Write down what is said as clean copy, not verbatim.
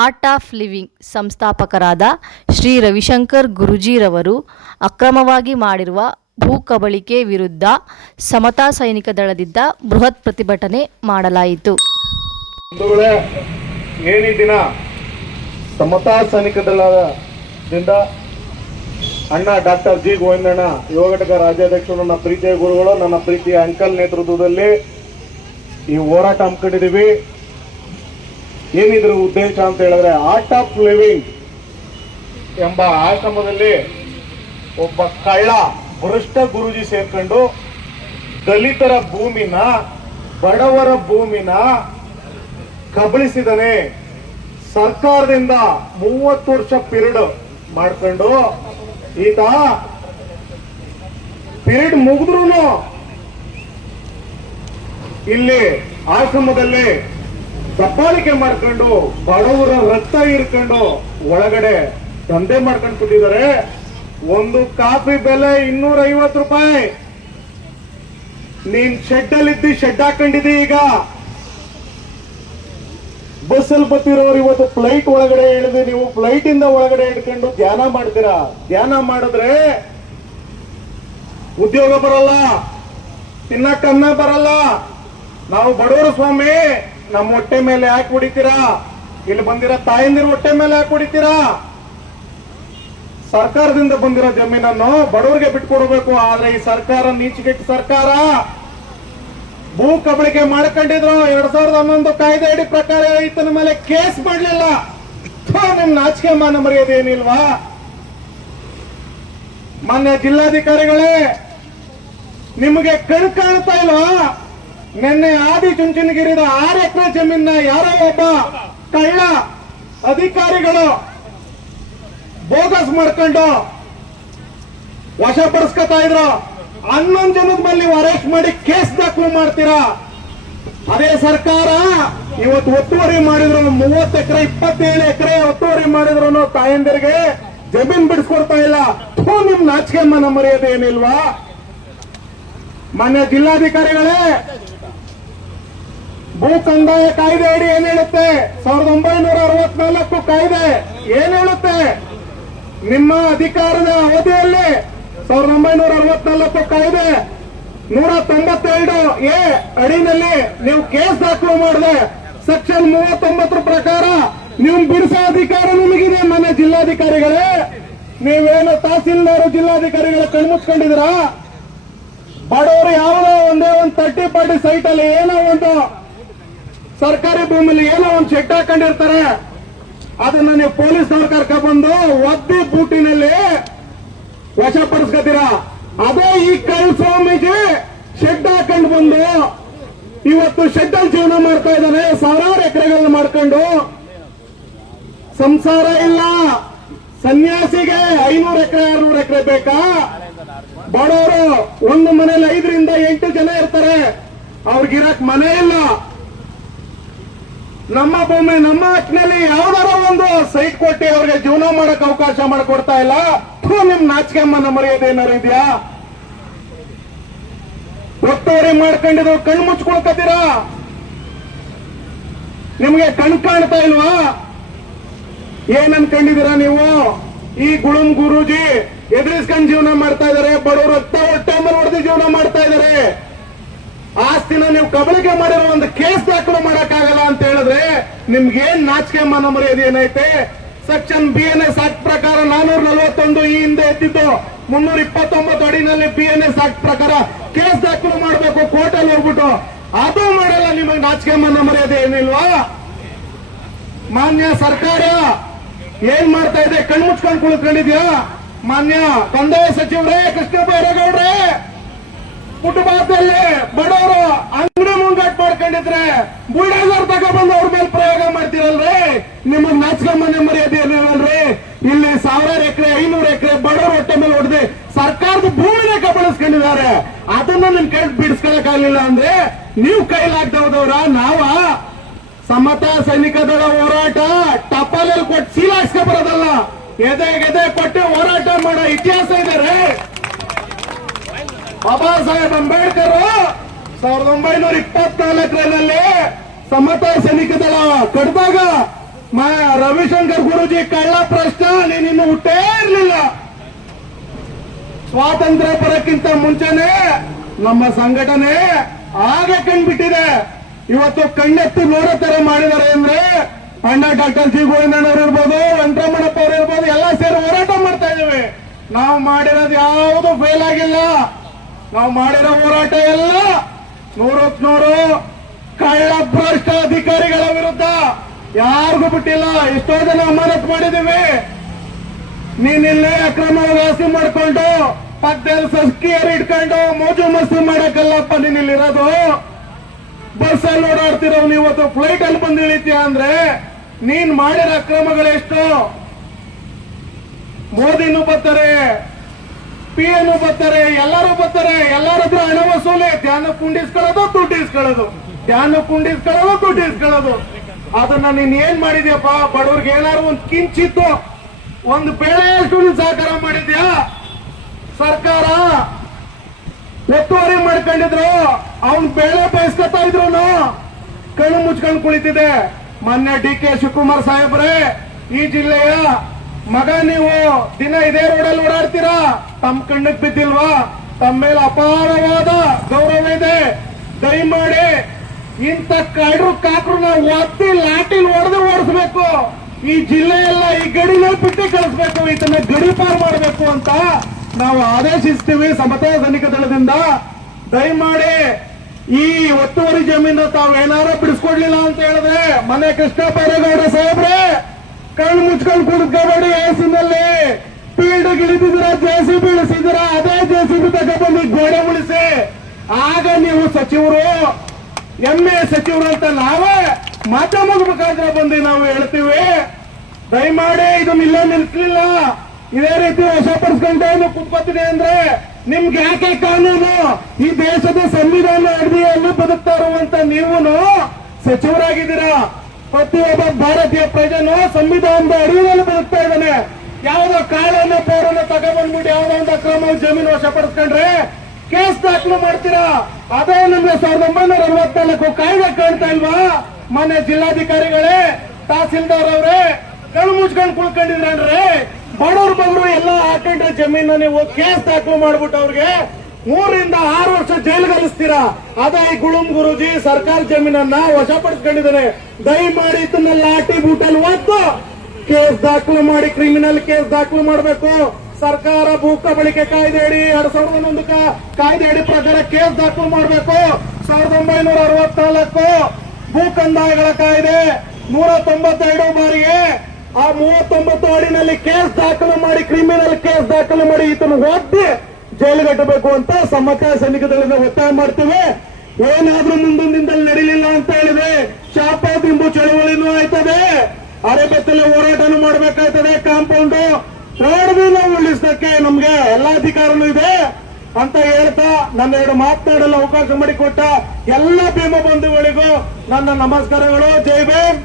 Art of living ಸಂಸ್ಥಾಪಕರಾದ ಶ್ರೀ ರವಿಶಂಕರ್ ಗುರೂಜಿರವರು ಅಕ್ರಮವಾಗಿ ಮಾಡಿರುವ ಭೂ ಕಬಳಿಕೆ ವಿರುದ್ಧ ಸಮತಾ ಸೈನಿಕ ದಳದಿಂದ ಬೃಹತ್ ಪ್ರತಿಭಟನೆ ಮಾಡಲಾಯಿತು. ಏನಿ ದಿನ ಸಮತಾ ಸೈನಿಕ ದಳದಿಂದ ಅಣ್ಣ ಡಾಕ್ಟರ್ ಜಿ ಗೋವಿಂದಣ್ಣ ಯುವ ಘಟಕ ರಾಜ್ಯಾಧ್ಯಕ್ಷರು, ನನ್ನ ಪ್ರೀತಿಯ ಗುರುಗಳು, ನನ್ನ ಪ್ರೀತಿಯ ಅಂಕಲ್ ನೇತೃತ್ವದಲ್ಲಿ ಈ ಹೋರಾಟ ಹಮ್ಮಿಕೊಂಡಿದ್ದೀವಿ. ಏನಿದ್ರ ಉದ್ದೇಶ ಅಂತ ಹೇಳಿದ್ರೆ, ಆರ್ಟ್ ಆಫ್ ಲಿವಿಂಗ್ ಎಂಬ ಆಶ್ರಮದಲ್ಲಿ ಒಬ್ಬ ಕಳ್ಳ ಭ್ರಷ್ಟ ಗುರೂಜಿ ಸೇರ್ಕೊಂಡು ದಲಿತರ ಭೂಮಿನ, ಬಡವರ ಭೂಮಿನ ಕಬಳಿಸಿದನೆ. ಸರ್ಕಾರದಿಂದ 30 ವರ್ಷ ಪೀರಿಯಡ್ ಮಾಡ್ಕೊಂಡು ಈತ ಪೀರಿಯಡ್ ಮುಗಿದ್ರು ಇಲ್ಲಿ ಆಶ್ರಮದಲ್ಲಿ ದಬ್ಬಾಳಿಕೆ ಮಾಡ್ಕೊಂಡು ಬಡವರ ರಕ್ತ ಇರ್ಕೊಂಡು ಒಳಗಡೆ ದಂಧೆ ಮಾಡ್ಕೊಂಡು ಕೂತಿದ್ದಾರೆ. ಒಂದು ಕಾಫಿ ಬೆಲೆ 250 ರೂಪಾಯಿ. ನೀನ್ ಶೆಡ್ ಅಲ್ಲಿ ಶೆಡ್ ಹಾಕೊಂಡಿದ್ದಿ. ಈಗ ಬಸ್ ಅಲ್ಲಿ ಬರ್ತಿರೋರು ಇವತ್ತು ಫ್ಲೈಟ್ ಒಳಗಡೆ ಇಳಿದು ನೀವು ಫ್ಲೈಟ್ ಇಂದ ಒಳಗಡೆ ಇಟ್ಕೊಂಡು ಧ್ಯಾನ ಮಾಡ್ತೀರಾ. ಧ್ಯಾನ ಮಾಡಿದ್ರೆ ಉದ್ಯೋಗ ಬರಲ್ಲ, ತಿನ್ನಕ್ಕೆ ಅನ್ನ ಬರಲ್ಲ. ನಾವು ಬಡವರು ಸ್ವಾಮಿ, ನಮ್ಮ ಹೊಟ್ಟೆ ಮೇಲೆ ಯಾಕೆ ಹೊಡಿತೀರಾ? ಇಲ್ಲಿ ಬಂದಿರೋ ತಾಯಂದಿರ ಹೊಟ್ಟೆ ಮೇಲೆ ಯಾಕೆ ಹೊಡಿತೀರಾ? ಸರ್ಕಾರದಿಂದ ಬಂದಿರೋ ಜಮೀನನ್ನು ಬಡವರಿಗೆ ಬಿಟ್ಕೊಡ್ಬೇಕು. ಆದ್ರೆ ಈ ಸರ್ಕಾರ ನೀಚಿಗೆಟ್ಟ ಸರ್ಕಾರ. ಭೂ ಕಬಳಿಕೆ ಮಾಡ್ಕೊಂಡಿದ್ರು. 2011 ಕಾಯ್ದೆ ಅಡಿ ಪ್ರಕಾರ ಈತನ ಮೇಲೆ ಕೇಸ್ ಮಾಡಲಿಲ್ಲ. ನಿಮ್ ನಾಚಿಕೆ ಮಾನ ಮರ್ಯಾದೆ ಏನಿಲ್ವಾ? ಮಾನ್ಯ ಜಿಲ್ಲಾಧಿಕಾರಿಗಳೇ, ನಿಮಗೆ ಕಣ್ ಕಾಣ್ತಾ ಇಲ್ವಾ? ನಿನ್ನೆ ಆದಿ ಚುಂಚನಗಿರಿದ 6 ಎಕರೆ ಜಮೀನ ಯಾರೋ ಒಬ್ಬ ಕಳ್ಳ ಅಧಿಕಾರಿಗಳು ಬೋಗಸ್ ಮಾಡ್ಕೊಂಡು ವಶಪಡಿಸ್ಕೊತಾ ಇದ್ರು. 11 ಜನದ ಮೇಲೆ ನೀವು ಅರೆಸ್ಟ್ ಮಾಡಿ ಕೇಸ್ ದಾಖಲು ಮಾಡ್ತೀರಾ. ಅದೇ ಸರ್ಕಾರ ಇವತ್ತು ಒತ್ತುವರಿ ಮಾಡಿದ್ರು. 30 ಎಕರೆ 27 ಎಕರೆ ಒತ್ತುವರಿ ಮಾಡಿದ್ರು ತಾಯಂದಿರಿಗೆ ಜಮೀನ್ ಬಿಡಿಸ್ಕೊಡ್ತಾ ಇಲ್ಲ. ನಿಮ್ ನಾಚಿಕೆ ಮನ ಮರ್ಯಾದೆ ಏನಿಲ್ವಾ? ಮಾನ್ಯ ಜಿಲ್ಲಾಧಿಕಾರಿಗಳೇ, ಭೂ ಕಂದಾಯ ಕಾಯ್ದೆ ಅಡಿ ಏನ್ ಹೇಳುತ್ತೆ? 1964 ಕಾಯ್ದೆ ಏನ್ ಹೇಳುತ್ತೆ? ನಿಮ್ಮ ಅಧಿಕಾರದ ಅವಧಿಯಲ್ಲಿ 1964 ಕಾಯ್ದೆ 192A ಅಡಿನಲ್ಲಿ ನೀವು ಕೇಸ್ ದಾಖಲು ಮಾಡಿದೆ. ಸೆಕ್ಷನ್ 39 ಪ್ರಕಾರ ನೀವು ಬಿಡಿಸೋ ಅಧಿಕಾರ ನಿಮಗಿದೆ. ಮನೆ ಜಿಲ್ಲಾಧಿಕಾರಿಗಳೇ, ನೀವೇನು ತಹಸೀಲ್ದಾರ್ ಜಿಲ್ಲಾಧಿಕಾರಿಗಳ ಕಣ್ಮುಚ್ಕೊಂಡಿದ್ದೀರಾ? ಬಡವರು ಯಾವುದೋ ಒಂದೇ ಒಂದು 30-40 ಸೈಟ್ ಅಲ್ಲಿ ಏನೋ ಒಂದು ಸರ್ಕಾರಿ ಭೂಮಿಲಿ ಏನೋ ಒಂದು ಶೆಡ್ ಹಾಕೊಂಡಿರ್ತಾರೆ. ಅದನ್ನ ನೀವು ಪೊಲೀಸ್ನವ್ರು ಕರ್ಕೊಂಡ್ಬಂದು ಒದ್ದಿ ಬೂಟಿನಲ್ಲಿ ವಶಪಡಿಸ್ಕೊತೀರಾ. ಅದೇ ಈ ಕಳ್ ಸ್ವಾಮೀಜಿ ಶೆಡ್ ಹಾಕೊಂಡು ಬಂದು ಇವತ್ತು ಶೆಡ್ ಅಲ್ಲಿ ಜೀವನ ಮಾಡ್ತಾ ಇದ್ದಾನೆ. ಸಾವಿರಾರು ಎಕರೆಗಳನ್ನ ಮಾಡ್ಕೊಂಡು ಸಂಸಾರ ಇಲ್ಲ. ಸನ್ಯಾಸಿಗೆ 500 ಎಕರೆ 600 ಎಕರೆ ಬೇಕಾ? ಬಡವರು ಒಂದು ಮನೇಲಿ 5ರಿಂದ 8 ಜನ ಇರ್ತಾರೆ. ಅವ್ರಿಗಿರಕ್ ಮನೆ ಇಲ್ಲ. ನಮ್ಮ ಭೂಮಿ ನಮ್ಮ ಹಕ್ಕಿನಲ್ಲಿ ಯಾವ್ದಾರ ಒಂದು ಸೈಟ್ ಕೊಟ್ಟು ಅವ್ರಿಗೆ ಜೀವನ ಮಾಡಕ್ ಅವಕಾಶ ಮಾಡಿಕೊಡ್ತಾ ಇಲ್ಲ. ನಿಮ್ ನಾಚಿಕೆ ಮನ ಮರ್ಯಾದೆ ಏನಾರು ಇದೆಯಾ? ಒತ್ತುವರಿ ಮಾಡ್ಕೊಂಡಿದ್ರು ಕಣ್ಣು ಮುಚ್ಕೊಳ್ಕತ್ತೀರಾ? ನಿಮ್ಗೆ ಕಣ್ ಕಾಣ್ತಾ ಇಲ್ವಾ? ಏನ್ ಅನ್ಕೊಂಡಿದ್ದೀರಾ ನೀವು? ಈ ಗುಳುಂ ಗುರೂಜಿ ಎದುರಿಸ್ಕೊಂಡು ಜೀವನ ಮಾಡ್ತಾ ಇದಾರೆ. ಬಡವರು ಹೊಟ್ಟೆ ಮೇಲೆ ಹೊಡೆದು ಜೀವನ ಮಾಡ್ತಾ ಇದಾರೆ. ಆಸ್ತಿನ ನೀವು ಕಬಳಿಕೆ ಮಾಡಿರೋ ಒಂದು ಕೇಸ್ ದಾಖಲು ಮಾಡಕ್ಕಾಗಲ್ಲ ಅಂತ ಹೇಳಿದ್ರೆ ನಿಮ್ಗೇನ್ ನಾಚಿಕೆ ಮನ ಮರ್ಯಾದೆ ಏನೈತೆ? ಸೆಕ್ಷನ್ BNS ಆಕ್ಟ್ ಪ್ರಕಾರ 441 ಈ ಹಿಂದೆ ಎದ್ದಿದ್ದು 329 ಅಡಿನಲ್ಲಿ BNS ಆಕ್ಟ್ ಪ್ರಕಾರ ಕೇಸ್ ದಾಖಲು ಮಾಡಬೇಕು ಕೋರ್ಟಲ್ಲಿ ಹೋಗ್ಬಿಟ್ಟು. ಅದು ಮಾಡಲ್ಲ. ನಿಮಗೆ ನಾಚಿಕೆ ಮನ ಮರ್ಯಾದೆ ಏನಿಲ್ವಾ? ಮಾನ್ಯ ಸರ್ಕಾರ ಏನ್ ಮಾಡ್ತಾ ಇದೆ? ಕಣ್ಮುಚ್ಕೊಂಡು ಕುಳಿತುಕೊಂಡಿದ್ಯಾ? ಮಾನ್ಯ ಕಂದಾಯ ಸಚಿವರೇ, ಕೃಷ್ಣ ಬೈರೇಗೌಡ್ರೆ, ಫುಟ್ಪಾತ್ನಲ್ಲಿ ಬಡವರು ಅಂಗಡಿ ಮುಂಗಟ್ಟು ಮಾಡ್ಕೊಂಡಿದ್ರೆ ಬುಲ್ಡೋಸರ್ ತಗೊಬಂದು ಅವ್ರ ಮೇಲೆ ಪ್ರಯೋಗ ಮಾಡ್ತೀರಲ್ರಿ. ನಿಮಗ್ ನಾಚಿಕೆ ಮನೆ ಮರ್ಯಾದೆ ಇರಲ್ರಿ? ಇಲ್ಲಿ 1000 ಎಕರೆ 500 ಎಕರೆ ಬಡವರ ಹೊಟ್ಟೆ ಮೇಲೆ ಹೊಡೆದು ಸರ್ಕಾರದ ಭೂಮಿನ ಕಬಳಿಸ್ಕೊಂಡಿದ್ದಾರೆ. ಅದನ್ನ ನಿಮ್ ಕೈ ಬಿಡಿಸ್ಕೊಳಕ್ ಆಗ್ಲಿಲ್ಲ ಅಂದ್ರೆ ನೀವು ಕೈಲಾಗ್ದವ್ರ ನಾವ? ಸಮತಾ ಸೈನಿಕ ದಳ ಹೋರಾಟ ಟಪಾಲಲ್ಲಿ ಕೊಟ್ಟು ಸೀಲಾಕ್ಸ್ಕೊ ಬರೋದಲ್ಲ, ಎದೆ ಕೊಟ್ಟು ಹೋರಾಟ ಮಾಡೋ ಇತಿಹಾಸ ಇದ್ದಾರೆ. ಬಾಬಾ ಸಾಹೇಬ್ ಅಂಬೇಡ್ಕರ್ 1924ರಲ್ಲಿ ಸಮತಾ ಸೈನಿಕ ದಳ ಕಟ್ಟಿದಾಗ ರವಿಶಂಕರ್ ಗುರೂಜಿ ಕಳ್ಳ ಪ್ರಶ್ನೆ ನೀನಿನ್ನು ಹುಟ್ಟೇ ಇರ್ಲಿಲ್ಲ. ಸ್ವಾತಂತ್ರ್ಯ ಬರಕ್ಕಿಂತ ಮುಂಚೆನೆ ನಮ್ಮ ಸಂಘಟನೆ ಆಗ ಕಂಡ್ಬಿಟ್ಟಿದೆ. ಇವತ್ತು ಕಣ್ಣೆತ್ತಿ ನೋಡೋ ತರ ಮಾಡಿದ್ದಾರೆ ಅಂದ್ರೆ ಅಣ್ಣ ಡಾಕ್ಟರ್ ಜಿ ಗೋವಿಂದಣ್ಣವ್ರು ಇರ್ಬೋದು, ವೆಂಕಟರಮಣಪ್ಪ ಅವರು ಇರ್ಬೋದು, ಎಲ್ಲ ಸೇರಿ ಹೋರಾಟ ಮಾಡ್ತಾ ಇದ್ದೀವಿ. ನಾವು ಮಾಡಿರೋದು ಯಾವುದು ಫೇಲ್ ಆಗಿಲ್ಲ. ನಾವು ಮಾಡಿರೋ ಹೋರಾಟ ಎಲ್ಲ 100 ಕಳ್ಳ ಭ್ರಷ್ಟ ಅಧಿಕಾರಿಗಳ ವಿರುದ್ಧ ಯಾರಿಗೂ ಬಿಟ್ಟಿಲ್ಲ. ಎಷ್ಟೋ ಜನ ಅಮಾನತ್ ಮಾಡಿದೀವಿ. ನೀನಿಲ್ಲೇ ಅಕ್ರಮವಾಗಿ ಆಸ್ತಿ ಮಾಡ್ಕೊಂಡು ಪಕ್ಕದಲ್ಲಿ ಸಸ್ಕಿಯರ್ ಇಟ್ಕೊಂಡು ಮೋಜು ಮಸ್ತಿ ಮಾಡಕ್ಕಲ್ಲಪ್ಪ ನೀನಿಲ್ಲಿರೋದು. ಬಸ್ ಅಲ್ಲಿ ಓಡಾಡ್ತಿರೋ ಇವತ್ತು ಫ್ಲೈಟ್ ಅಲ್ಲಿ ಬಂದು ಇಳಿತೀಯ ಅಂದ್ರೆ ನೀನ್ ಮಾಡಿರೋ ಅಕ್ರಮಗಳೆಷ್ಟು? ಮೋದಿನೂ ಬರ್ತಾರೆ, PM ಬರ್ತಾರೆ, ಎಲ್ಲರೂ ಬರ್ತಾರೆ. ಎಲ್ಲರ ಹತ್ರ ಹಣ ವಸೂಲಿ, ಧ್ಯಾನ ಕುಂಡಿಸ್ಕೊಳ್ಳೋದು, ದುಡ್ಡು ಇಸ್ಕೊಳ್ಳೋದು, ಧ್ಯಾನ ಕುಂಡಿಸ್ಕೊಳ್ಳೋದು, ದುಡ್ಡು ಇಸ್ಕೊಳ್ಳೋದು. ಅದನ್ನ ನೀನ್ ಏನ್ ಮಾಡಿದ್ಯಪ್ಪ? ಬಡವ್ರಿಗೆ ಏನಾದ್ರು ಒಂದು ಕಿಂಚಿತ್ತು ಒಂದು ಬೇಳೆ ಎಷ್ಟು ನೀನ್ ಸಹಕಾರ ಮಾಡಿದ್ಯಾ? ಸರ್ಕಾರ ಒತ್ತುವರಿ ಮಾಡ್ಕೊಂಡಿದ್ರು, ಅವನ್ ಬೇಳೆ ಬಯಸ್ಕೊತಾ ಇದ್ರು, ಕಣ್ಣು ಮುಚ್ಕೊಂಡು ಕುಳಿತಿದೆ. ಮೊನ್ನೆ DK ಶಿವಕುಮಾರ್ ಸಾಹೇಬ್ರೆ, ಈ ಜಿಲ್ಲೆಯ ಮಗ, ನೀವು ದಿನ ಇದೇ ರೋಡಲ್ಲಿ ಓಡಾಡ್ತೀರಾ, ತಮ್ಮ ಕಣ್ಣಿಗೆ ಬಿದ್ದಿಲ್ವಾ? ತಮ್ಮ ಮೇಲೆ ಅಪಾರವಾದ ಗೌರವ ಇದೆ. ದಯಮಾಡಿ ಇಂಥ ಕಡ್ರು ಕಾಕ್ರು ನಾವು ಒತ್ತಿ ಲಾಟಿಲ್ ಹೊಡೆದು ಓಡಿಸ್ಬೇಕು. ಈ ಜಿಲ್ಲೆಯೆಲ್ಲ ಈ ಗಡಿನ ಬಿಟ್ಟು ಕಳಿಸ್ಬೇಕು, ಇದನ್ನ ಗಡಿ ಪಾರ್ ಮಾಡಬೇಕು ಅಂತ ನಾವು ಆದೇಶಿಸ್ತೀವಿ ಸಮತಾ ಸೈನಿಕ ದಳದಿಂದ. ದಯಮಾಡಿ ಈ ಒತ್ತುವರಿ ಜಮೀನು ತಾವು ಏನಾರ ಬಿಡಿಸ್ಕೊಡ್ಲಿಲ್ಲ ಅಂತ ಹೇಳಿದ್ರೆ ಮನೆ ಕೃಷ್ಣ ಬೈರೇಗೌಡ ಸಾಹೇಬ್ರೆ, ಕಣ್ಣು ಮುಚ್ಕೊಂಡು ಕುಡ್ಕೋಬೇಡಿ. ಏಸಿನಲ್ಲಿ ಫೀಲ್ಡ್ ಇಳಿದಿದ್ದೀರಾ, JCB ಇಳಿಸಿದ್ದೀರಾ, ಅದೇ JCB ತಗೊಂಡ್ಬಂದು ಗೋಡೆ ಉಳಿಸಿ. ಆಗ ನೀವು ಸಚಿವರು, MA ಸಚಿವರು ಅಂತ ನಾವೇ ಮಾಧ್ಯಮದ ಮುಖಾಂತರ ಬಂದು ನಾವು ಹೇಳ್ತೀವಿ. ದಯಮಾಡಿ ಇದನ್ನ ಇಲ್ಲೇ ನಿಲ್ಸಲಿಲ್ಲ, ಇದೇ ರೀತಿ ವಶಪಡಿಸ್ಕೊಂಡು ಕುತ್ಕೋತೀನಿ ಅಂದ್ರೆ ನಿಮ್ಗೆ ಯಾಕೆ ಕಾನೂನು? ಈ ದೇಶದ ಸಂವಿಧಾನ ಅಡಿಯಲ್ಲಿ ಬದುಕ್ತಾ ಇರುವಂತ ನೀವು ಸಚಿವರಾಗಿದ್ದೀರಾ. ಪ್ರತಿಯೊಬ್ಬ ಭಾರತೀಯ ಪ್ರಜೆನು ಸಂವಿಧಾನದ ಅಡಿಯಲ್ಲಿ ಬದುಕ್ತಾ ಇದ್ದಾನೆ. ಯಾವುದೋ ಕಾಳನ್ನ ಪೌರನ್ನ ತಗೊಂಡ್ಬಂದ್ಬಿಟ್ಟು ಯಾವುದೋ ಒಂದು ಅಕ್ರಮ ಜಮೀನು ವಶಪಡಿಸ್ಕೊಂಡ್ರೆ ಕೇಸ್ ದಾಖಲು ಮಾಡ್ತೀರಾ. ಅದೇ ನಮ್ಗೆ 1964 ಕಾಯ್ದೆ ಕಾಣ್ತಾ ಇಲ್ವಾ? ಮೊನ್ನೆ ಜಿಲ್ಲಾಧಿಕಾರಿಗಳೇ, ತಹಸೀಲ್ದಾರ್ ಅವರೇ ಕಣ್ಣು ಮುಚ್ಕೊಂಡು ಕುಳ್ಕೊಂಡಿದ್ರನ್ರಿ. ಬಡವರು ಎಲ್ಲ ಹಾಕೊಂಡ್ರೆ ಜಮೀನ ನೀವು ಕೇಸ್ ದಾಖಲು ಮಾಡ್ಬಿಟ್ಟು ಅವ್ರಿಗೆ 3 ರಿಂದ 6 ವರ್ಷ ಜೈಲು ಕಲಿಸ್ತೀರಾ. ಅದೇ ಈ ಗುಳುಂ ಗುರೂಜಿ ಸರ್ಕಾರ ಜಮೀನನ್ನ ವಶಪಡಿಸ್ಕೊಂಡಿದ್ದಾನೆ. ದಯಮಾಡಿ ಇದನ್ನ ಲಾಠಿ ಬೂಟಲ್ಲಿ ಒತ್ತು ಕೇಸ್ ದಾಖಲು ಮಾಡಿ, ಕ್ರಿಮಿನಲ್ ಕೇಸ್ ದಾಖಲು ಮಾಡಬೇಕು. ಸರ್ಕಾರ ಭೂ ಕಬಳಿಕೆ ಕಾಯ್ದೆ ಅಡಿ 2001 ಕಾಯ್ದೆ ಅಡಿ ಪ್ರಕಾರ ಕೇಸ್ ದಾಖಲು ಮಾಡಬೇಕು. 1964 ಭೂ ಕಂದಾಯಗಳ ಕಾಯ್ದೆ 192 ಬಾರಿಗೆ ಆ 39 ಅಡಿನಲ್ಲಿ ಕೇಸ್ ದಾಖಲು ಮಾಡಿ, ಕ್ರಿಮಿನಲ್ ಕೇಸ್ ದಾಖಲು ಮಾಡಿ ಇದನ್ನು ಒತ್ತಿ ಜೈಲುಗಟ್ಟಬೇಕು ಅಂತ ಸಮತಾ ಸೈನಿಕ ದಳದಿಂದ ಒತ್ತಾಯ ಮಾಡ್ತೀವಿ. ಏನಾದ್ರೂ ಮುಂದಿನ ದಿನದಲ್ಲಿ ನಡೀಲಿಲ್ಲ ಅಂತ ಹೇಳಿದ್ರೆ ಶಾಪ ದಿಂಬು ಚಳವಳಿನೂ ಆಯ್ತದೆ, ಅರೆಬೆತ್ತಲೆ ಹೋರಾಟನೂ ಮಾಡ್ಬೇಕಾಯ್ತದೆ. ಕಾಂಪೌಂಡ್ ರೋಡ್ಗೂ ನಾವು ಉಳಿಸಕ್ಕೆ ನಮ್ಗೆ ಎಲ್ಲಾ ಅಧಿಕಾರನೂ ಇದೆ ಅಂತ ಹೇಳ್ತಾ ನನ್ನ 2 ಮಾತನಾಡಲು ಅವಕಾಶ ಮಾಡಿಕೊಟ್ಟ ಎಲ್ಲ ಭೀಮ ಬಂಧುಗಳಿಗೂ ನನ್ನ ನಮಸ್ಕಾರಗಳು. ಜೈ ಭೀಮ್.